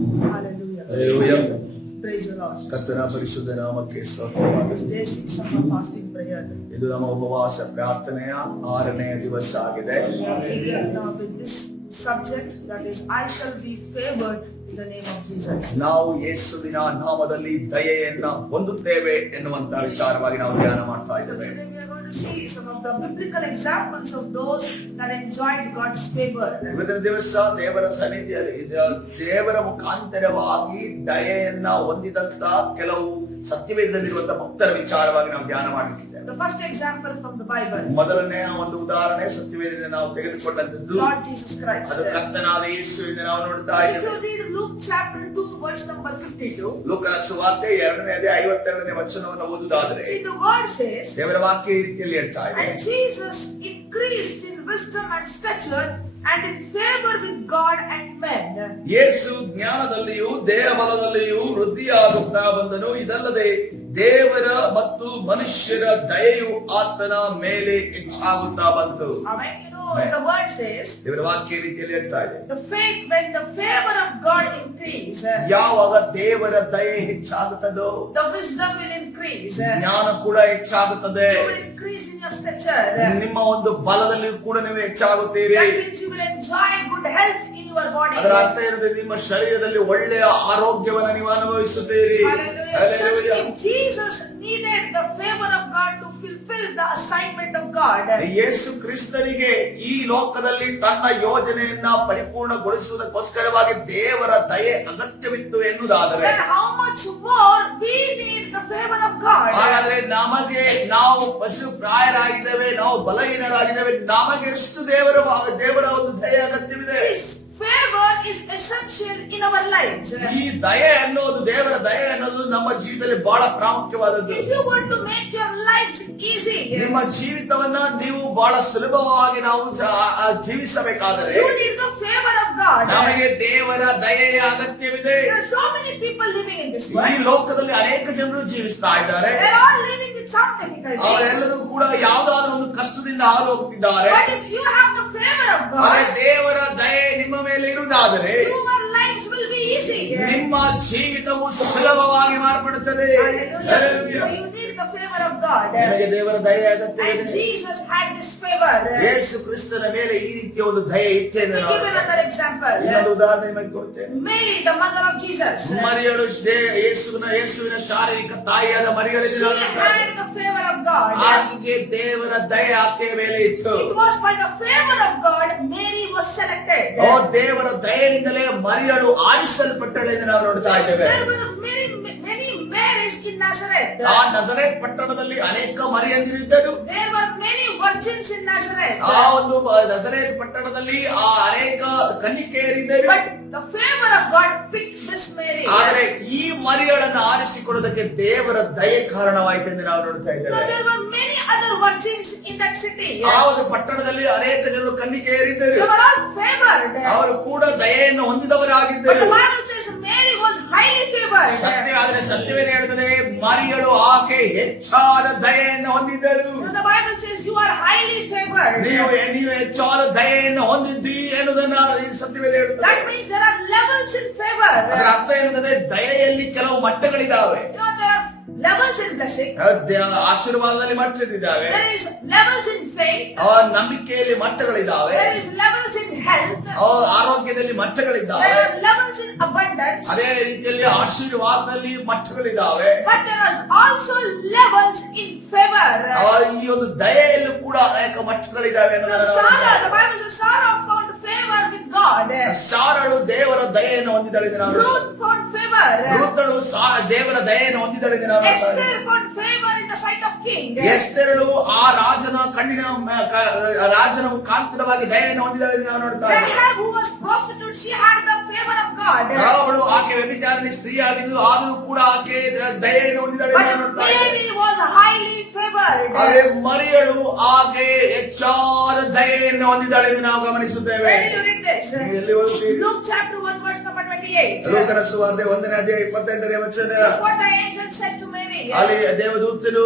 Hallelujah. Hallelujah. Praise the Lord. ಕರ್ತನ ಪರಿಶುದ್ಧ ನಾಮಕ್ಕೆ ಸ್ತೋತ್ರವಾಗಲಿ. Day 6 of our fasting prayer. ಇದು ನಮ್ಮ ಉಪವಾಸ ಪ್ರಾರ್ಥನೆಯ 6ನೇ ದಿವಸ ಆಗಿದೆ. We are beginning now with this subject, that is, I shall be favored in the name of Jesus. ನಾವು ಯೇಸುವಿನ ನಾಮದಲ್ಲಿ ದಯೆಯನ್ನ ಹೊಂದುತ್ತೇವೆ ಎನ್ನುವಂತ ವಿಚಾರವಾಗಿ ನಾವು ಧ್ಯಾನ ಮಾಡ್ತಾ So ಇದ್ದೇವೆ. today we are going to see some of the biblical examples of those that enjoyed God's favor. ಇವತ್ತಿನ ದಿವಸ ದೇವರ ಸನ್ನಿಧಿಯಲ್ಲಿ ದೇವರ ಮುಖಾಂತರವಾಗಿ ದಯೆಯನ್ನ ಹೊಂದಿದಂತ ಕೆಲವು ಸತ್ಯವೇದದಲ್ಲಿರುವಂತಹ ಭಕ್ತರ ವಿಚಾರವಾಗಿ ನಾವು ಧ್ಯಾನ ಮಾಡಲಿದ್ದೇವೆ. The first example from the Bible, ಮೊದಲನೆಯ ಒಂದು ಉದಾಹರಣೆ ಸತ್ಯವೇದದಿಂದ ನಾವು ತೆಗೆದುಕೊಂಡದ್ದು Lord Jesus Christ. ಅದು ಕರ್ತನಾದ ಯೇಸುವಿನ ನಾವು ನೋಡ್ತಾ If ಇದ್ದೇವೆ. you read Luke chapter 2 verse number 52, ಲೂಕನ ಸುವಾರ್ತೆ 2ನೇ ಅಧ್ಯಾಯ 52ನೇ ವಚನವನ್ನು ಓದುವುದಾದರೆ see the word says, ದೇವರ ವಾಕ್ಯ ಈ ರೀತಿಯಲ್ಲಿ ಹೇಳ್ತಾ ಇದೆ. and Jesus increased in wisdom and stature and in favor with God and men. ಯೇಸು ಜ್ಞಾನದಲ್ಲಿಯೂ ದೇಹಬಲದಲ್ಲಿಯೂ ವೃದ್ಧಿಯಾಗುತ್ತಾ ಬಂದನು. ಇದಲ್ಲದೆ ದೇವರ ಮತ್ತು ಮನುಷ್ಯರ ದಯೆಯು ಆತನ ಮೇಲೆ ಹೆಚ್ಚಾಗುತ್ತಾ ಬಂತು. Amen. You know, the word says, ದೇವರ ವಾಕ್ಯ ಈ ರೀತಿಯಲ್ಲಿ ಹೇಳ್ತಾ ಇದೆ. the faith, when the favor of God increase, ಯಾವಾಗ ದೇವರ ದಯೆ ಹೆಚ್ಚಾಗುತ್ತದೋ the wisdom will increase. ಜ್ಞಾನ ಕೂಡ ಹೆಚ್ಚಾಗುತ್ತದೆ. You will increase in your stature. ನಿಮ್ಮ ಒಂದು ಬಲದಲ್ಲಿಯೂ ಕೂಡ ನೀವು ಹೆಚ್ಚಾಗುತ್ತೀರಿ. That means you will enjoy good health in your body. ಅದರ ಅರ್ಥ ಏನಂದ್ರೆ ನಿಮ್ಮ ಶರೀರದಲ್ಲಿ ಒಳ್ಳೆಯ ಆರೋಗ್ಯವನ್ನು ನೀವು ಅನುಭವಿಸುತ್ತೀರಿ. Hallelujah. Church, if Jesus needed the favor of God to fulfill the assignment of God, ಯೇಸು ಕ್ರಿಸ್ತನಿಗೆ ಈ ಲೋಕದಲ್ಲಿ ತನ್ನ ಯೋಜನೆಯನ್ನ ಪರಿಪೂರ್ಣಗೊಳಿಸುವುದಕ್ಕೋಸ್ಕರವಾಗಿ ದೇವರ ದಯೆ ಅಗತ್ಯವಿತ್ತು ಎನ್ನುವುದಾದರೆ, then how much more we need the favor of God. ಹಾಗಾದ್ರೆ ನಮಗೆ, ನಾವು ಪಶು ಪ್ರಾಯರಾಗಿದ್ದೇವೆ, ನಾವು ಬಲಹೀನರಾಗಿದ್ದೇವೆ, ನಮಗೆ ಎಷ್ಟು ದೇವರ ಒಂದು ದಯೆ ಅಗತ್ಯವಿದೆ. This favor is essential in our lives. ಈ ದಯೆ ಅನ್ನೋದು, ದೇವರ ದಯೆ ಅನ್ನೋದು ನಮ್ಮ ಜೀವಿತದಲ್ಲಿ ಬಹಳ ಪ್ರಾಮುಖ್ಯವಾದದ್ದು. If you want to make your lives easy, ನಿಮ್ಮ ಜೀವಿತವನ್ನ ನೀವು ಬಹಳ ಸುಲಭವಾಗಿ ನಾವು ಜೀವಿಸಬೇಕಾದರೆ you need the favor of God. ನಮಗೆ ದೇವರ ದಯೆಯ ಅಗತ್ಯವಿದೆ. There are so many people living in this ಈ world. ಲೋಕದಲ್ಲಿ ಅನೇಕ ಜನರು ಜೀವಿಸ್ತಾ ಇದ್ದಾರೆ. They are all living with some difficulty. ಅವರೆಲ್ಲರೂ ಕೂಡ ಯಾವುದಾದ್ರೂ ಒಂದು ಕಷ್ಟದಿಂದ ಹಾದು ಹೋಗ್ತಿದ್ದಾರೆ. But if you have the favor of ಆದರೆ God, ದೇವರ ದಯೆ ನಿಮ್ಮ ಮೇಲೆ ಇರುವುದಾದರೆ your lives will be easy. ನಿಮ್ಮ ಜೀವಿತವು ಸುಲಭವಾಗಿ ಮಾರ್ಪಡುತ್ತದೆ. Hallelujah. So you need the favor of God. ನಿಮಗೆ ದೇವರ ದಯೆ And ಅಗತ್ಯವಿದೆ. Jesus had this favor. ಯೇಸು ಕ್ರಿಸ್ತನ ಮೇಲೆ ಈ ರೀತಿಯ ಒಂದು ದಯೆ ಇಟ್ಟೇನೆ. Let me give another example. ಇನ್ನೊಂದು ಉದಾಹರಣೆ ನಿಮಗೆ ಕೊಡ್ತೇನೆ. Mary, the mother of Jesus, ಮರಿಯಳು ಯೇಸುವಿನ ಶಾರೀರಿಕ ತಾಯಿಯಾದ ಮರಿಯಳಿಗೆ she had the favor of God. ಆಕೆಗೆ ದೇವರ ದಯೆ ಆಕೆಯ ಮೇಲೆ ಇತ್ತು. It was by the favor of God Mary was selected. ದೇವರ ದಯೆಯಿಂದಲೇ ಮರಿಯಳು ಆರಿಸಲ್ಪಟ್ಟಳು ಎಂದು ನಾವು ನೋಡ್ತಾ ಇದ್ದೇವೆ. There were many Marys in Nazareth. ಆ ನಜರೇತ್ ಪಟ್ಟಣದಲ್ಲಿ ಅನೇಕ ಮರಿಯಂದಿರಿದ್ದರು. There were many virgins in Nazareth. ಆ ಒಂದು ನಜರೇತ್ ಪಟ್ಟಣದಲ್ಲಿ ಆ ಅನೇಕ ಕನ್ನಿಕೆಯರಿದ್ದರು. But the favor of God picked this Mary. ಆದರೆ ಈ ಮರಿಯಳನ್ನು ಆರಿಸಿಕೊಳ್ಳೋದಕ್ಕೆ ದೇವರ ದಯೆ ಕಾರಣವಾಯಿತು ಎಂದು ನಾವು ನೋಡ್ತಾ ಇದ್ದೇವೆ. No, there were many other virgins in that city. ಆ ಒಂದು ಪಟ್ಟಣದಲ್ಲಿ ಅನೇಕ ಜನರು ಕನ್ನಿಕೆಯರಿದ್ದರು. They were all favored. ಅವರು ಕೂಡ ದಯೆಯನ್ನು But ಹೊಂದಿದವರಾಗಿದ್ದರು. the Bible says Mary was highly favored. ಆದರೆ ಸತ್ಯವೇದ ಹೇಳುತ್ತದೆ ಮರಿಯಳು ಆಕೆ ಹೆಚ್ಚಾದ ದಯೆಯನ್ನು ಹೊಂದಿದ್ದಳು. So the Bible says you are highly favored. ನೀವು ಹೆಚ್ಚಾದ ದಯೆಯನ್ನು ಹೊಂದಿದ್ದಿ ಎನ್ನುವುದನ್ನ ಈ ಸತ್ಯವೇದ ಹೇಳುತ್ತದೆ. That means there are levels in favor. ಅದರ ಅರ್ಥ ಏನಂದ್ರೆ ದಯೆಯಲ್ಲಿ ಕೆಲವು ಮಟ್ಟಗಳಿದ್ದಾವೆ. You know, there are levels in blessing. ಆಶೀರ್ವಾದದಲ್ಲಿ ಮಟ್ಟಗಳಿದ್ದಾವೆ. There is levels in faith. ನಂಬಿಕೆಯಲ್ಲಿ ಮಟ್ಟಗಳಿದ್ದಾವೆ. There is levels in health. ಆರೋಗ್ಯದಲ್ಲಿ ಮಟ್ಟಗಳಿದ್ದಾವೆ. There are levels in abundance. ಅದೇ ರೀತಿಯಲ್ಲಿ ಆಶೀರ್ವಾದದಲ್ಲಿ ಮಟ್ಟಗಳಿದ್ದಾವೆ. But there are also levels in favor. ಈ ಒಂದು ದಯೆಯಲ್ಲೂ ಕೂಡ ಅನೇಕ ಮಟ್ಟಗಳಿದ್ದಾವೆ. Sarah, the Bible says Sarah found favor with God. ಸಾರಳು ದೇವರ ದಯೆಯನ್ನು ಹೊಂದಿದಳು. Ruth found favor. ರೂತಳು ದೇವರ ದಯೆಯನ್ನು ಹೊಂದಿದಳು. Esther found favor in the sight of king. ಎಸ್ತೇರಳು ಆ ರಾಜನ ರಾಜನ ಮುಖಾಂತರವಾಗಿ ದಯೆಯನ್ನು ಹೊಂದಿದಳು ಎಂದು ನಾವು ನೋಡ್ತಾ ಇದ್ದೇವೆ. Rahab, who was prostitute, she had the favor of God. ಅವಳು ಆಕೆ ವ್ಯಭಿಚಾರಿಣಿ ಸ್ತ್ರೀ ಆಗಿದ್ದು ಆದರೂ ಕೂಡ ಆಕೆ ದಯೆಯನ್ನು ಹೊಂದಿದಳು ಎಂದು ನಾವು But ನೋಡ್ತಾ ಇದ್ದೇವೆ. Mary was highly favored. ಆದರೆ ಮರಿಯಳು ಆಕೆ ಹೆಚ್ಚಾದ ದಯೆಯನ್ನು ಹೊಂದಿದ್ದಾಳೆ ಎಂದು ನಾವು ಗಮನಿಸುತ್ತೇವೆ. Where did you read this? ನೀವು ಎಲ್ಲಿ ಓದುತ್ತೀರಿ? Luke chapter 1 verse number 28. ಲೂಕನ ಸುವಾರ್ತೆ 1ನೇ ಅಧ್ಯಾಯ 28ನೇ ವಚನ. Look what the angel said to Mary. ಅಲ್ಲಿ ದೇವದೂತನು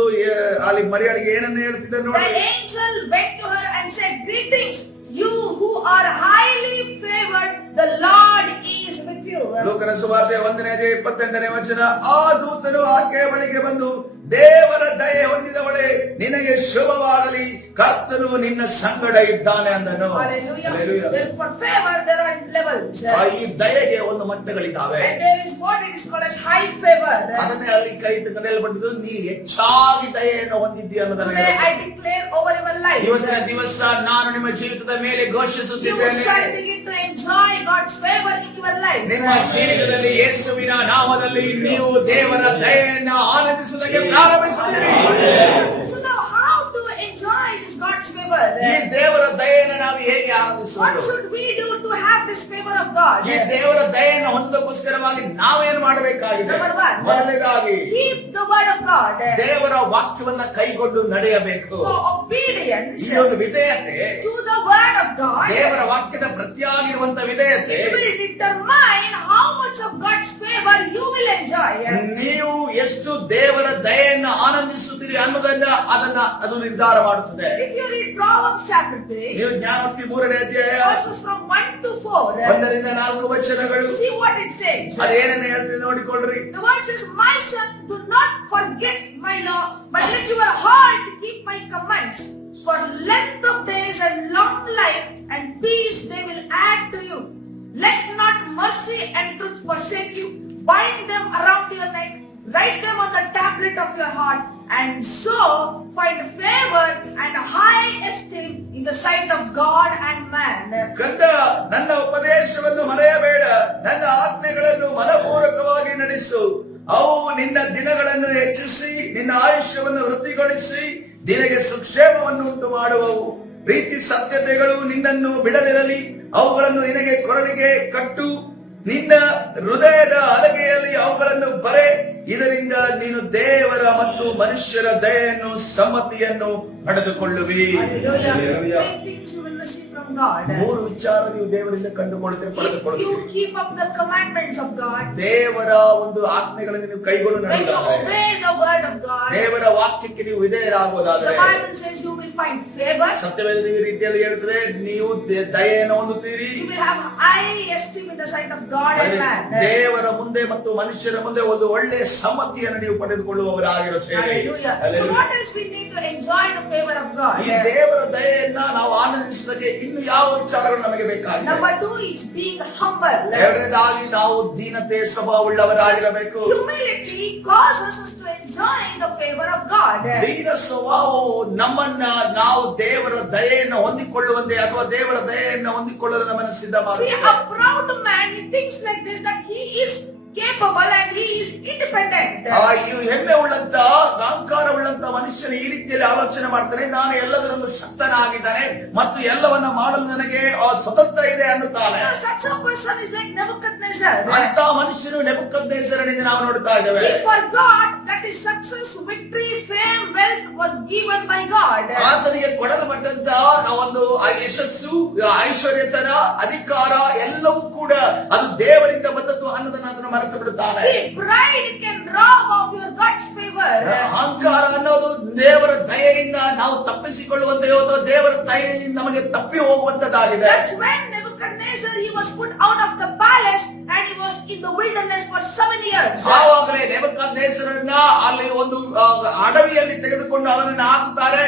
ಅಲ್ಲಿ ಮರಿಯಳಿಗೆ ಏನನ್ನು ಹೇಳ್ತಿದ್ದ The ನೋಡಿ. angel went to her and said, greetings, you who are highly favored, the Lord is with you. you. ಲೂಕನ ಸುವಾರ್ತೆ 1ನೇ ಅಧ್ಯಾಯ 28ನೇ ವಚನ. ಆ ದೂತನು ಆಕೆಯ ಬಳಿಗೆ ಬಂದು, ದೇವರ ದಯೆ ಹೊಂದಿದವಳೇ, ನಿನಗೆ ಶುಭವಾಗಲಿ, ಕರ್ತನು ನಿನ್ನ ಸಂಗಡ ಇದ್ದಾನೆ ಅಂದನು. Hallelujah. Therefore, favor, there are levels. ಈ ದಯೆಗೆ ಒಂದು ಮಟ್ಟಗಳಿದ್ದಾವೆ. And there is what it is called as high favor. ಅದನ್ನೇ ಅಲ್ಲಿ ಕರೆಯಲ್ಪಟ್ಟಿದ್ದು, ನೀ ಹೆಚ್ಚಾಗಿ ದಯೆಯನ್ನು ಹೊಂದಿದ್ದೀಯ ಅನ್ನೋದನ್ನ Today I declare over your life. ಇವತ್ತಿನ ದಿವಸ ನಾನು ನಿಮ್ಮ ಜೀವಿತದ ಮೇಲೆ You ಘೋಷಿಸುತ್ತಿದ್ದೇನೆ, shall begin to enjoy God's favor in your life. ನಿಮ್ಮ ಜೀವಿತದಲ್ಲಿ ಯೇಸುವಿನ ನಾಮದಲ್ಲಿ ನೀವು ದೇವರ ದಯೆಯನ್ನು ಆನಂದಿಸುವುದಕ್ಕೆ ಪ್ರಾರಂಭಿಸುತ್ತೀರಿ. So now how to enjoy this God's favor? ಈ ದೇವರ ದಯೆಯನ್ನು ನಾವು ಹೇಗೆ What ಆನಂದಿಸುವುದು? should we do to have this favor of God? ಈ ದೇವರ ದಯೆಯನ್ನು ಹೊಂದಕ್ಕೋಸ್ಕರವಾಗಿ ನಾವೇನು ಮಾಡಬೇಕಾಗಿದೆ? Number one, ಮೊದಲನೇದಾಗಿ keep the word of God. ದೇವರ ವಾಕ್ಯವನ್ನ ಕೈಗೊಂಡು ನಡೆಯಬೇಕು. For obedience ಈ ಒಂದು ವಿಧೇಯತೆ, to the word of God, ದೇವರ ವಾಕ್ಯದ ಪ್ರತಿಯಾಗಿರುವಂತ ವಿಧೇಯತೆ, it will determine how much of God's favor you will enjoy. ನೀವು ಎಷ್ಟು ದೇವರ ದಯೆಯನ್ನು ಆನಂದಿಸುತ್ತೀರಿ ಅನ್ನೋದನ್ನ ಅದು ನಿರ್ಧಾರ ಮಾಡುತ್ತದೆ. If you read Proverbs chapter 3, ನೀವು ಜ್ಞಾನೋಕ್ತಿ 3ನೇ ಅಧ್ಯಾಯ verses from 1 to 4, 1ರಿಂದ 4 ವಚನಗಳು see what it says. ಅದೇನನ್ನ ಹೇಳ್ತೀವಿ ನೋಡಿಕೊಳ್ಳ್ರಿ. The word says, my son, do not forget my law, but let your heart keep my commands. For length of days and long life and peace they will add to you. Let not mercy and truth forsake you. Bind them around your neck. Write them on the tablet of your heart. And so find favor and high esteem in the sight of God and man. ಕಂದ, ನನ್ನ ಉಪದೇಶವನ್ನು ಮರೆಯಬೇಡ, ನನ್ನ ಆಜ್ಞೆಗಳನ್ನು ಮನಪೂರ್ವಕವಾಗಿ ನಡೆಸು. ಅವು ನಿನ್ನ ದಿನಗಳನ್ನು ಹೆಚ್ಚಿಸಿ ನಿನ್ನ ಆಯುಷ್ಯವನ್ನು ವೃದ್ಧಿಗೊಳಿಸಿ ನಿನಗೆ ಸುಕ್ಷೇಮವನ್ನು ಉಂಟು ಮಾಡುವವು. ಪ್ರೀತಿ ಸತ್ಯತೆಗಳು ನಿನ್ನನ್ನು ಬಿಡದಿರಲಿ, ಅವುಗಳನ್ನು ನಿನಗೆ ಕೊರಳಿಗೆ ಕಟ್ಟು, ನಿನ್ನ ಹೃದಯದ ಹಲಗೆಯಲ್ಲಿ ಅವುಗಳನ್ನು ಬರೆ. ಇದರಿಂದ ನೀನು ದೇವರ ಮತ್ತು ಮನುಷ್ಯರ ದಯೆಯನ್ನು ಸಮ್ಮತಿಯನ್ನು ಪಡೆದುಕೊಳ್ಳುವಿ. Hallelujah. Three things you will receive from God. 3 ವಿಚಾರ ನೀವು ದೇವರಿಂದ ಕಂಡುಕೊಳ್ಳುತ್ತೀರಿ, If ಪಡೆದುಕೊಳ್ಳುತ್ತೀರಿ. you keep up the commandments of God, ದೇವರ ಒಂದು ಆಜ್ಞೆಗಳನ್ನು ನೀವು ಕೈಗೊಂಡು when you ನಡೆಯುತ್ತಾರೆ, obey the word of God, ದೇವರ ವಾಕ್ಯಕ್ಕೆ ನೀವು the ವಿಧೇಯರಾಗುವುದಾದರೆ, Bible says you will find favor, ಸತ್ಯವೇದ ಈ ರೀತಿಯಲ್ಲಿ ಹೇಳ್ತದೆ, ನೀವು ದಯೆಯನ್ನು ಹೊಂದುತ್ತೀರಿ. you will have high esteem in the sight of God and man. ದೇವರ ಮುಂದೆ ಮತ್ತು ಮನುಷ್ಯರ ಮುಂದೆ ಒಂದು ಒಳ್ಳೆಯ ಸಮ್ಮತಿಯನ್ನು ನೀವು ಪಡೆದುಕೊಳ್ಳುವವರಾಗಿರುತ್ತೇವೆ. Hallelujah. So what else we need to enjoy the favor of God? ಈ ದೇವರ ದಯೆಯನ್ನ ನಾವು ಆನಂದಿಸುವುದಕ್ಕೆ ಇನ್ನು ಯಾವ ವಿಚಾರಗಳು ನಮಗೆ ಬೇಕಾಗಿದೆ? Number 2 is being humble. ಎರಡನೇದಾಗಿ ನಾವು ದೀನತೆ ಸ್ವಭಾವವುಳ್ಳವರಾಗಿರಬೇಕು. Humility causes us to enjoy the favor of God. ದೀನ ಸ್ವಭಾವವು ನಮ್ಮನ್ನ ನಾವು ದೇವರ ದಯೆಯನ್ನು ಹೊಂದಿಕೊಳ್ಳುವಂತೆ ಅಥವಾ ದೇವರ ದಯೆಯನ್ನು ಹೊಂದಿಕೊಳ್ಳಲು ನಮ್ಮನ್ನು ಸಿದ್ಧ See, ಮಾಡುತ್ತದೆ. a proud man, he thinks like this, that he is capable and he is independent. ಈ ಹೆಮ್ಮೆ ಉಳ್ಳಂತ ಅಹಂಕಾರ ಉಳ್ಳಂತ ಮನುಷ್ಯನು ಈ ರೀತಿಯಲ್ಲಿ ಆಲೋಚನೆ ಮಾಡ್ತಾನೆ, ನಾನು ಎಲ್ಲದರಲ್ಲೂ ಶಕ್ತನಾಗಿದ್ದಾನೆ ಮತ್ತು ಎಲ್ಲವನ್ನ ಮಾಡಲು ನನಗೆ ಸ್ವತಂತ್ರ ಇದೆ ಅನ್ನುತ್ತಾನೆ. Such a person is like Nebuchadnezzar. ಅಂತ ಮನುಷ್ಯನು ನೆಬೂಕದ್ನೆಚ್ಚರನಿಂದ ನಾವು ನೋಡ್ತಾ ಇದ್ದೇವೆ. He forgot that his success, victory, fame, wealth were given by God. ಆತನಿಗೆ ಕೊಡಲ್ಪಟ್ಟಂತ ಒಂದು ಯಶಸ್ಸು, ಐಶ್ವರ್ಯತನ, ಅಧಿಕಾರ ಎಲ್ಲವೂ ಕೂಡ ಅದು ದೇವರಿಂದ ಬಂದದ್ದು ಅನ್ನೋದನ್ನ ಅದನ್ನು ಮರೆತು ಬಿಡುತ್ತಾನೆ. See, pride can rob of your God's favor. ಅಹಂಕಾರ ಅನ್ನೋದು ದೇವರ ದಯೆಯಿಂದ ನಾವು ತಪ್ಪಿಸಿಕೊಳ್ಳುವಂತೆ ಅಥವಾ ದೇವರ ದಯೆಯಿಂದ ನಮಗೆ ತಪ್ಪಿ ಹೋಗುವಂತದ್ದಾಗಿದೆ. That's when Nebuchadnezzar, he was put out of the palace and he was in the wilderness for 7 years. ಆವಾಗಲೇ ನೆಬೂಕದ್ನೆಚ್ಚರನನ್ನ ಅಲ್ಲಿ ಒಂದು ಅಡವಿಯಲ್ಲಿ ತೆಗೆದುಕೊಂಡು ಅವನನ್ನು ಹಾಕುತ್ತಾರೆ.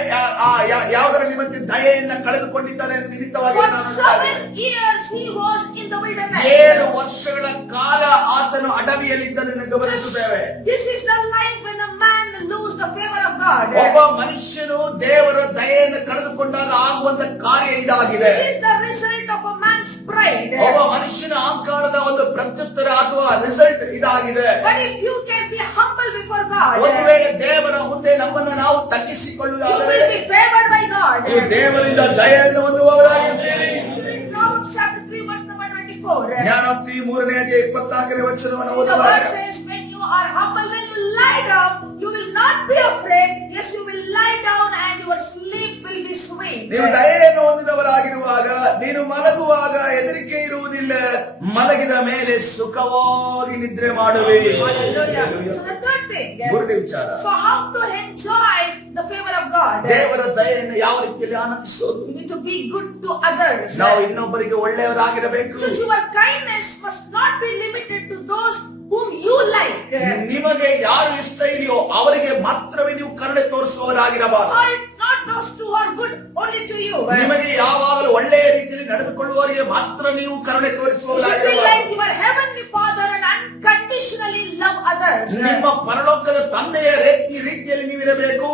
ಯಾವುದರ ನಿಮಿತ್ತ ದಯೆಯನ್ನ ಕಳೆದುಕೊಂಡಿದ್ದಾರೆ ನಿಮಿತ್ತವಾಗಿ For ನಾವು ನೋಡ್ತಾ 7 ಇದ್ದೇವೆ. years he was in the wilderness. 7 ವರ್ಷಗಳ ಕಾಲ ಆತನು ಅಡವಿಯಲ್ಲಿ ಇದ್ದನ್ನು ಗಮನಿಸುತ್ತೇವೆ. This is the life when a man loses the favor of God. ಒಬ್ಬ ಮನುಷ್ಯನು ದೇವರ ದಯೆಯನ್ನು ಕಳೆದುಕೊಂಡಾಗ ಆಗುವಂತ ಕಾರ್ಯ ಇದಾಗಿದೆ. This is the result of a man's pride. ಒಬ್ಬ ಮನುಷ್ಯನ ಅಹಂಕಾರದ ಒಂದು ಪ್ರತ್ಯುತ್ತರ ಅಥವಾ ರಿಸಲ್ಟ್ ಇದಾಗಿದೆ. But if you can be humble before God, ಒಂದು ವೇಳೆ ದೇವರ ಮುಂದೆ ನಮ್ಮನ್ನು ನಾವು you ತಗ್ಗಿಸಿಕೊಳ್ಳುವುದಾದರೆ will be favored by God. ಈ ದೇವರಿಂದ ದಯೆಯನ್ನು ಹೊಂದುವವರಾಗಿರ್ತೀರಿ. Proverbs chapter 3 verse number 24. ಜ್ಞಾನೋಕ್ತಿ 3ನೇ ಅಧ್ಯಾಯ 24ನೇ ವಚನವನ್ನು See, the ಓದುವಾಗ word says, when you are humble, when you lie down, you will not be afraid. Yes, you will lie down and your sleep will be sweet. ನೀವು ದಯೆಯನ್ನು ಹೊಂದಿದವರಾಗಿರುವಾಗ ನೀನು ಮಲಗುವಾಗ ಹೆದರಿಕೆ ಇರುವುದಿಲ್ಲ, ಮಲಗಿದ ಮೇಲೆ ಸುಖವಾಗಿ ನಿದ್ರೆ ಮಾಡುವೆ. Hallelujah. So the third thing. ಮೂರನೇ ವಿಚಾರ, So how to enjoy the favor of God? ದೇವರ ದಯೆಯನ್ನು ಯಾವ ರೀತಿಯಲ್ಲಿ ಆನಂದಿಸೋದು? You need to be good to others. ನಾವು ಇನ್ನೊಬ್ಬರಿಗೆ ಒಳ್ಳೆಯವರಾಗಿರಬೇಕು. So your kindness must not be limited you like. ನಿಮಗೆ ಯಾರು ಇಷ್ಟ ಇದೆಯೋ ಅವರಿಗೆ ಮಾತ್ರವೇ ನೀವು ಕರುಣೆ ತೋರಿಸುವವರಾಗಿರಬಾರದು. Not those who are good only to you. ನಿಮಗೆ ಯಾವಾಗಲೂ ಒಳ್ಳೆಯ ರೀತಿಯಲ್ಲಿ ನಡೆದುಕೊಳ್ಳುವವರಿಗೆ ಮಾತ್ರ ನೀವು ಕರುಣೆ You should be ತೋರಿಸುವವರಾಗಿರಬಾರದು. like your heavenly Father and unconditionally love others. ನಿಮ್ಮ ಪರಲೋಕದ ತಂದೆಯ ರೀತಿಯಲ್ಲಿ ನೀವಿರಬೇಕು.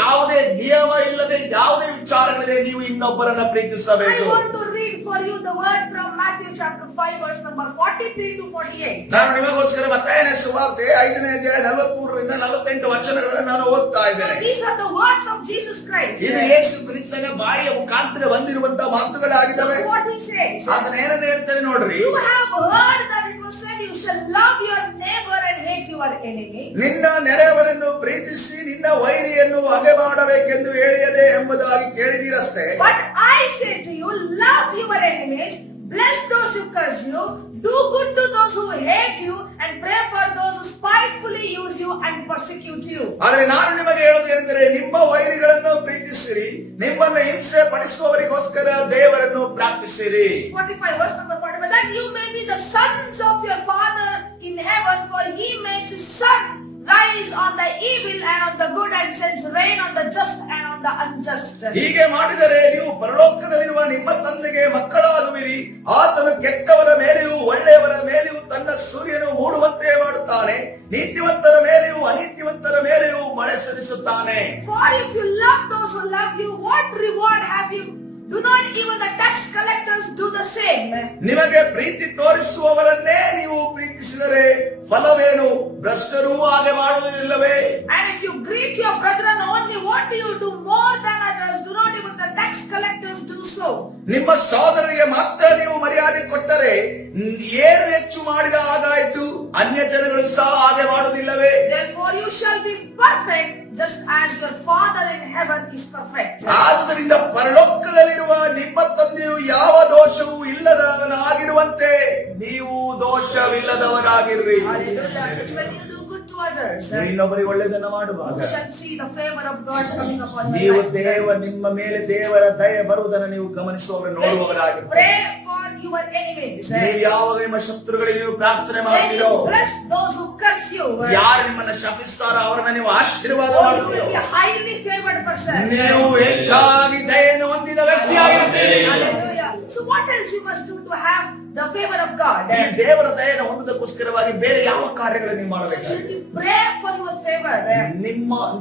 ಯಾವುದೇ ನಿಯಮ ಇಲ್ಲದೆ ಯಾವುದೇ ವಿಚಾರಗಳಿದೆ ನೀವು ಇನ್ನೊಬ್ಬರನ್ನ I ಪ್ರೀತಿಸಬೇಕು. want to read for you the word from Matthew chapter 5 verse number 43 to 48. ನಾನು ನಿಮಗೋಸ್ಕರ ಮತ್ತಾಯನ ಸುವಾರ್ತೆ 5ನೇ ಅಧ್ಯಾಯ 43ರಿಂದ 48 ವಚನಗಳನ್ನು ನಾನು ಓದ್ತಾ ಇದ್ದೇನೆ. These are the words of Jesus Christ. ಇದು ಯೇಸು ಕ್ರಿಸ್ತನ ಬಾಯಿಯ ಮುಖಾಂತರ ಬಂದಿರುವಂತಹ ಮಾತುಗಳಾಗಿದ್ದಾವೆ. Look what he says. ಅದನ್ನ ಏನನ್ನ ಹೇಳ್ತಾರೆ ನೋಡ್ರಿ. You have heard that it was said, you shall love your neighbor and hate your enemy. ನಿನ್ನ ನೆರೆಯವರನ್ನು ಪ್ರೀತಿಸಿ ನಿನ್ನ ವೈರಿಯನ್ನು ಹಗೆ ಮಾಡಬೇಕೆಂದು ಹೇಳಿಯದೆ ಎಂಬುದಾಗಿ ಕೇಳಿದಿರಷ್ಟೇ. But I say to you, love your enemies, bless those who curse you, do good to those who hate you, and pray for those who spitefully use you and persecute you. ಆದರೆ ನಾನು ನಿಮಗೆ ಹೇಳುವುದೇನೆಂದರೆ ನಿಮ್ಮ ವೈರಿಗಳನ್ನು ಪ್ರೀತಿಸಿರಿ, ನಿಮ್ಮನ್ನು ಹಿಂಸೆ ಪಡಿಸುವವರಿಗೋಸ್ಕರ ದೇವರನ್ನು ಪ್ರಾರ್ಥಿಸಿರಿ. 45 verse number 45, that you may be the sons of your Father in heaven, for he makes his sun rise on the evil and on the good, and sends rain on the just and on the unjust. ಹೀಗೆ ಮಾಡಿದರೆ ನೀವು ಪರಲೋಕದಲ್ಲಿರುವ ನಿಮ್ಮ ತಂದೆಗೆ ಮಕ್ಕಳಾಗುವಿರಿ. ಆತನು ಕೆಟ್ಟವರ ಮೇಲೆಯೂ ಒಳ್ಳೆಯವರ ಮೇಲೆಯೂ ತನ್ನ ಸೂರ್ಯನು ಮೂಡುವಂತೆ ಮಾಡುತ್ತಾನೆ, ನೀತಿವಂತರ ಮೇಲೆಯೂ ಅನೀತಿವಂತರ ಮೇಲೆಯೂ ಮಳೆ ಸುರಿಸುತ್ತಾನೆ. For if you love those who love you, what reward have you? Do not even the tax collectors do the same? ನಿಮಗೆ ಪ್ರೀತಿ ತೋರಿಸುವವರನ್ನೇ ನೀವು ಪ್ರೀತಿಸಿದರೆ ಫಲವೇನು? ಭ್ರಷ್ಟರೂ ಹಾಗೆ ಮಾಡುವುದಿಲ್ಲವೇ? And if you greet your brethren only, what do you do more than others? Do not even the tax collectors do so? ನಿಮ್ಮ ಸಹೋದರರಿಗೆ ಮಾತ್ರ ನೀವು ಮರ್ಯಾದೆ ಕೊಟ್ಟರೆ ಏನು ಹೆಚ್ಚು ಮಾಡಿದ ಹಾಗಾಯಿತು? ಅನ್ಯ ಜನಗಳು ಸಹ ಹಾಗೆ ಮಾಡುವುದಿಲ್ಲವೇ? Therefore you shall be perfect, just as your Father in heaven is perfect. ಆದುದರಿಂದ ಪರಲೋಕದಲ್ಲಿರುವ ನಿಮ್ಮ ತಂದೆಯು ಯಾವ ದೋಷವೂ ಇಲ್ಲದವನಾಗಿರುವಂತೆ ನೀವು ದೋಷವಿಲ್ಲದವರಾಗಿರ್ರಿ. Hallelujah. Church, when you do good to others, ನೀವು ಇನ್ನೊಬ್ಬರಿಗೆ ಒಳ್ಳೆಯದನ್ನು ಮಾಡುವಾಗ you shall see the favor of God coming upon ನೀವು your life. ನಿಮ್ಮ ಮೇಲೆ ದೇವರ ದಯೆ ಬರುವುದನ್ನು ನೀವು ಗಮನಿಸುವವರು When you ನೋಡುವವರಾಗಿರ್ರಿ. pray for your enemies, ನೀವು ಯಾವಾಗ ನಿಮ್ಮ ಶತ್ರುಗಳಿಗೆ ನೀವು ಪ್ರಾರ್ಥನೆ when ಮಾಡ್ತೀರೋ, you bless those who curse you, ಯಾರು ನಿಮ್ಮನ್ನ ಶಪಿಸ್ತಾರೋ ಅವರನ್ನ ನೀವು ಆಶೀರ್ವಾದ oh, you ಮಾಡ್ತೀರೋ, will be a highly favored person. ನೀವು ಹೆಚ್ಚಾಗಿ ದಯೆಯನ್ನು ಹೊಂದಿದ ವ್ಯಕ್ತಿಯಾಗಿರ್ತೀರಿ. Hallelujah. So what else you must do to have the favor of God? ಈ ದೇವರ ದಯೆಯನ್ನು ಹೊಂದುವುದಕ್ಕೋಸ್ಕರವಾಗಿ ಬೇರೆ ಯಾವ ಕಾರ್ಯಗಳನ್ನು ನೀವು ಮಾಡಬೇಕು? You pray for your favor.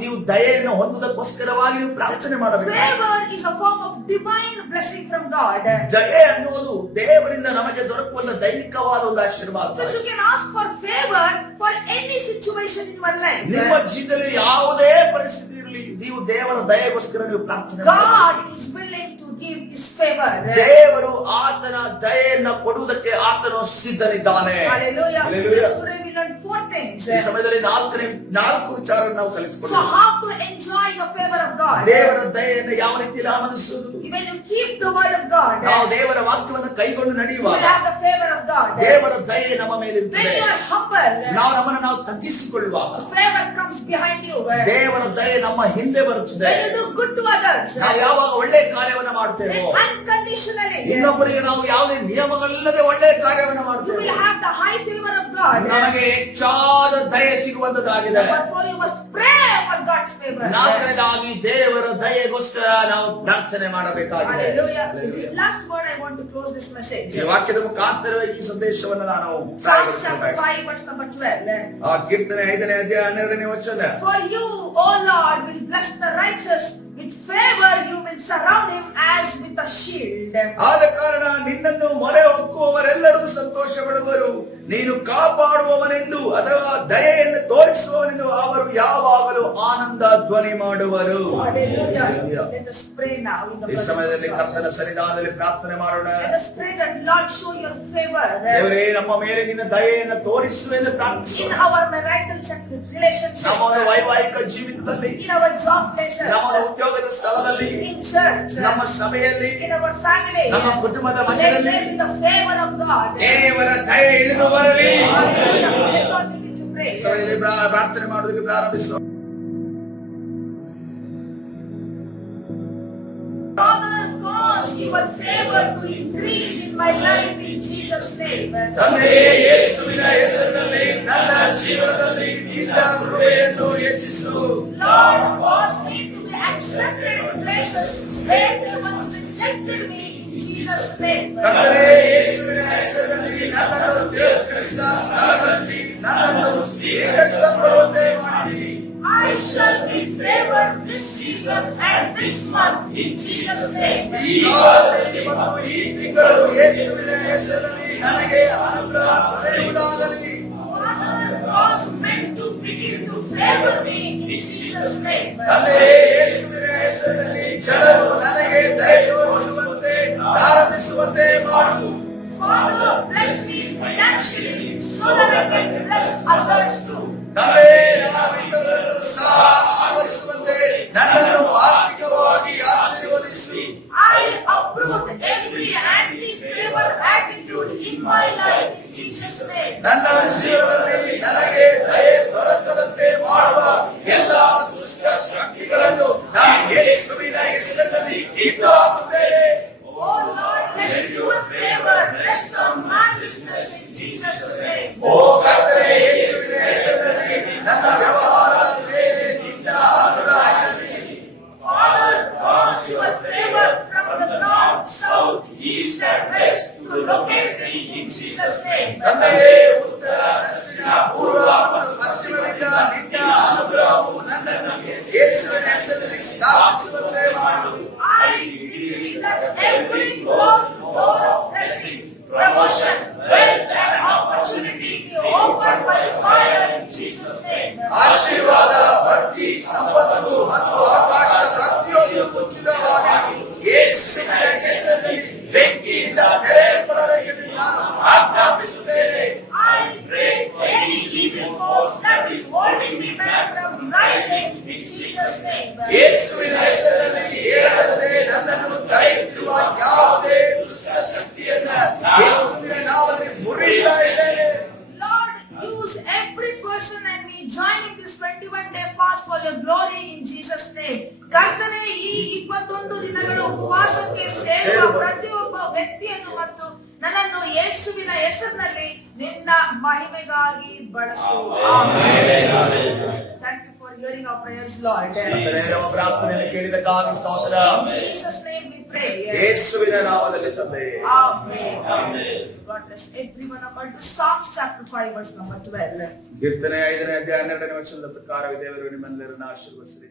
ನೀವು ದಯೆಯನ್ನು ಹೊಂದುವುದಕ್ಕೋಸ್ಕರವಾಗಿ ನೀವು ಪ್ರಾರ್ಥನೆ ಮಾಡಬೇಕು. Favor is a form of divine blessing from God. ದಯೆ ಅನ್ನುವುದು ದೇವರಿಂದ ನಮಗೆ ದೊರಕುವ ದೈವಿಕವಾದ ಒಂದು ಆಶೀರ್ವಾದ. So you can ask for favor for any situation in your life. ನಿಮ್ಮ ಜೀವನದಲ್ಲಿ ಯಾವುದೇ ಪರಿಸ್ಥಿತಿ ಇರಲಿ, ನೀವು ದೇವರ ದಯೆಗೋಸ್ಕರ ನೀವು ಪ್ರಾರ್ಥನೆ ಮಾಡಬೇಕು. God is willing to give his favor. ದೇವರು ಆತನ ದಯೆಯನ್ನು ಕೊಡುವುದಕ್ಕೆ ಆತನು ಸಿದ್ಧನಿದ್ದಾನೆ. Hallelujah. Hallelujah. Today we learn 4 things. ಈ ಸಮಯದಲ್ಲಿ ನಾಲ್ಕು ವಿಚಾರವನ್ನು ನಾವು So ಕಲಿತುಕೊಳ್ಳೋಣ. how to enjoy the favor of God? ದೇವರ ದಯೆಯನ್ನು ಯಾವ ರೀತಿಯಲ್ಲಿ ಆನಂದಿಸುವುದು? When you keep the word of God, ನಾವು ದೇವರ ವಾಕ್ಯವನ್ನು ಕೈಗೊಂಡು you will ನಡೆಯುವಾಗ have the favor of God. ದೇವರ ದಯೆ ನಮ್ಮ ಮೇಲೆ When ಇರುತ್ತದೆ. you are humble, ನಮ್ಮನ್ನು ತಗ್ಗಿಸಿಕೊಳ್ಳುವಾಗ the favor comes behind you. ದೇವರ ದಯೆ ನಮ್ಮ ಹಿಂದೆ ಬರುತ್ತದೆ. When you do good to others, ನಾವು ಯಾವಾಗ ಒಳ್ಳೆ ಕಾರ್ಯವನ್ನು ಮಾಡ್ತೇವೋ, unconditionally, ಇನ್ನೊಬ್ಬರಿಗೆ ನಾವು ಯಾವುದೇ ನಿಯಮಗಳಿಲ್ಲದೆ ಒಳ್ಳೆ ಕಾರ್ಯವನ್ನು you ಮಾಡ್ತೇವೆ, will have the high favor of God. ನಮಗೆ ಹೆಚ್ಚಾದ ದಯೆ ಸಿಗುವಂತದ್ದಾಗಿದೆ. Therefore you must pray for God's favor. ನಾಲ್ಕನೇದಾಗಿ ದೇವರ ದಯೆಗೋಸ್ಕರ ನಾವು ಪ್ರಾರ್ಥನೆ ಮಾಡಬೇಕಾಗಿದೆ. Hallelujah. This last word I want to close this message. ಈ ವಾಕ್ಯದ ಮುಖಾಂತರವಾಗಿ ಈ ಸಂದೇಶವನ್ನು ನಾನು Psalms chapter 5 verse number 12. ಆ ಕೀರ್ತನೆ 5ನೇ ಅಧ್ಯಾಯ 12ನೇ ವಚನ. For you, O Lord, will bless the righteous. With favor you will surround him as with a shield. ಆದ ಕಾರಣ ನಿನ್ನನ್ನು ಮೊರೆ ಹೊಕ್ಕುವವರೆಲ್ಲರೂ ಸಂತೋಷ ಪಡುವರು. ನೀನು ಕಾಪಾಡುವವನೆಂದು ಅಥವಾ ದಯೆಯನ್ನು ತೋರಿಸುವವನೆಂದು ಅವರು ಯಾವಾಗಲೂ ಆನಂದ ಧ್ವನಿ ಮಾಡುವರು. Hallelujah. Let us pray now in the ಈ presence ಸಮಯದಲ್ಲಿ of God. ಕರ್ತನ ಸನ್ನಿಧಾನದಲ್ಲಿ ಪ್ರಾರ್ಥನೆ ಮಾಡೋಣ. Let us pray that Lord show your favor ದೇವರೇ, ನಮ್ಮ ಮೇಲೆ ನಿನ್ನ ದಯೆಯನ್ನು ತೋರಿಸು ಎಂದು ಪ್ರಾರ್ಥಿಸು. in our marital relationships, ನಮ್ಮ ಒಂದು ವೈವಾಹಿಕ ಜೀವಿತದಲ್ಲಿ, in our job places, ನಮ್ಮ ಉದ್ಯೋಗದ ಸ್ಥಳದಲ್ಲಿ, in church, ನಮ್ಮ ಸಭೆಯಲ್ಲಿ, in our family. ನಮ್ಮ ಕುಟುಂಬದ Let ಮಧ್ಯದಲ್ಲಿ there be the favor of God. ದೇವರ ದಯೆ ಇಳಿದು ಬರಲಿ. Hallelujah. Let's all begin to pray. ಸಮಯದಲ್ಲಿ ಪ್ರಾರ್ಥನೆ ಮಾಡೋದಕ್ಕೆ ಪ್ರಾರಂಭಿಸೋಣ. Father, cause your your favor to increase in my life in Jesus' name. ತಂದೆಯೇ, ಯೇಸುವಿನ ಹೆಸರಿನಲ್ಲಿ ನನ್ನ ಜೀವನದಲ್ಲಿ ನಿನ್ನ ಕೃಪೆಯನ್ನು ಹೆಚ್ಚಿಸು. Lord, cause me to be accepted in places where they once rejected me in Jesus' name. ತಂದೆಯೇ, ಯೇಸುವಿನ ಹೆಸರಿನಲ್ಲಿ ನನ್ನನ್ನು ತಿರಸ್ಕರಿಸಿದ ಸ್ಥಳಗಳಲ್ಲಿ ನನ್ನನ್ನು ಸ್ವೀಕರಿಸಲ್ಪಡುವಂತೆ ಮಾಡಿರಿ. I shall be favored this season and this month in Jesus' name. ಈ ಕಾಲದಲ್ಲಿ ಮತ್ತು ಈ ತಿಂಗಳು ಯೇಸುವಿನ ಹೆಸರಿನಲ್ಲಿ ನನಗೆ ಅನುಗ್ರಹ ದೊರೆಯುವುದಾಗಲಿ. Father, cause men to begin to favor me in Jesus' name. ತಂದೆಯೇ, ಯೇಸುವಿನ ಹೆಸರಿನಲ್ಲಿ ಜನರು ನನಗೆ ದಯ ತೋರಿಸುವಂತೆ ಪ್ರಾರಂಭಿಸುವಂತೆ ಮಾಡು. Father, bless me financially so that I can bless others too. ತಂದೆಯೇ, ನಾನು ಇತರರನ್ನು ಸಹ ಆಶೀರ್ವದಿಸುವಂತೆ ನನ್ನನ್ನು ಆರ್ಥಿಕವಾಗಿ ಆಶೀರ್ವದಿಸು. I uproot every anti-favor attitude in my life in Jesus' name. ನನ್ನ ಜೀವನದಲ್ಲಿ ನನಗೆ ದಯೆ ದೊರಕದಂತೆ ಮಾಡುವ ಎಲ್ಲ ದುಷ್ಟ ಶಕ್ತಿಗಳನ್ನು ನಾನು ಯೇಸುವಿನ ಹೆಸರಿನಲ್ಲಿ ಕಿತ್ತು ಹಾಕುತ್ತೇನೆ. Oh Lord, let your favor rest on my business in Jesus' name. ಓ ಕರ್ತನೇ, ಯೇಸುವಿನ ಹೆಸರಿನಲ್ಲಿ ನನ್ನ ವ್ಯವಹಾರದ ಮೇಲೆ ನಿನ್ನ ಅನುಗ್ರಹ ಇರಲಿ. Father, cause your favor from the north, south, east and west to locate me in Jesus' name. ತಂದೆಯೇ, ಉತ್ತರ, ದಕ್ಷಿಣ, ಪೂರ್ವ ಮತ್ತು ಪಶ್ಚಿಮದಿಂದ ನಿನ್ನ ಅನುಗ್ರಹವು ನನ್ನನ್ನು ಯೇಸುವಿನ ಹೆಸರಿನಲ್ಲಿ ಸ್ಥಾಪಿಸುವಂತೆ ಮಾಡು. I decree that every closed door of blessing, promotion, wealth and opportunity be opened by fire in Jesus' name. ಆಶೀರ್ವಾದ, ಭಕ್ತಿ, ಸಂಪತ್ತು ಮತ್ತು ಆಕಾಶ ಪ್ರತಿಯೊಂದು ಮುಚ್ಚಿದವಾಗಿರಲಿ. ಯೇಸುವಿನ ಹೆಸರಿನಲ್ಲಿ ಬೆಂಕಿಯಿಂದ ತೆರೆಯಲ್ಪಡಬೇಕೆಂದು ನಾನು ಆಜ್ಞಾಪಿಸುತ್ತೇನೆ. I break any evil force that is holding me back from rising in Jesus' name. ಯೇಸುವಿನ ಹೆಸರಿನಲ್ಲಿ ಏಳದಂತೆ ನನ್ನನ್ನು ತಡೆಯುತ್ತಿರುವ ಯಾವುದೇ ದುಷ್ಟ ಶಕ್ತಿಯನ್ನ ಯೇಸುವಿನ ನಾಮದಲ್ಲಿ ಮುರಿಯುತ್ತಾ ಇದ್ದೇನೆ. Lord, use every person and me joining this 21-day fast for your glory in Jesus' name. ಕರ್ತನೇ, ಈ 21 ದಿನಗಳ ಉಪವಾಸಕ್ಕೆ ಸೇರುವ ಪ್ರತಿಯೊಬ್ಬ ವ್ಯಕ್ತಿಯನ್ನು ಮತ್ತು ನನ್ನನ್ನು ಯೇಸುವಿನ ಹೆಸರಿನಲ್ಲಿ ನಿನ್ನ ಮಹಿಮೆಗಾಗಿ ಬಳಸು. Thank you for hearing our prayers, Lord. ನಮ್ಮ ಪ್ರಾರ್ಥನೆಯನ್ನು ಕೇಳಿದಕ್ಕಾಗಿ ಸ್ತೋತ್ರ. In Jesus' name we pray. ಯೇಸುವಿನ ನಾಮದಲ್ಲಿ ತಂದೆಯೇ. Amen. God bless everyone. About to Psalms chapter 5 verse number 12. ಕೀರ್ತನೆ 5ನೇ ಅಧ್ಯಾಯ 12ನೇ ವಚನದ ಪ್ರಕಾರ ದೇವರು ನಿಮ್ಮೆಲ್ಲರನ್ನು ಆಶೀರ್ವದಿಸಲಿ.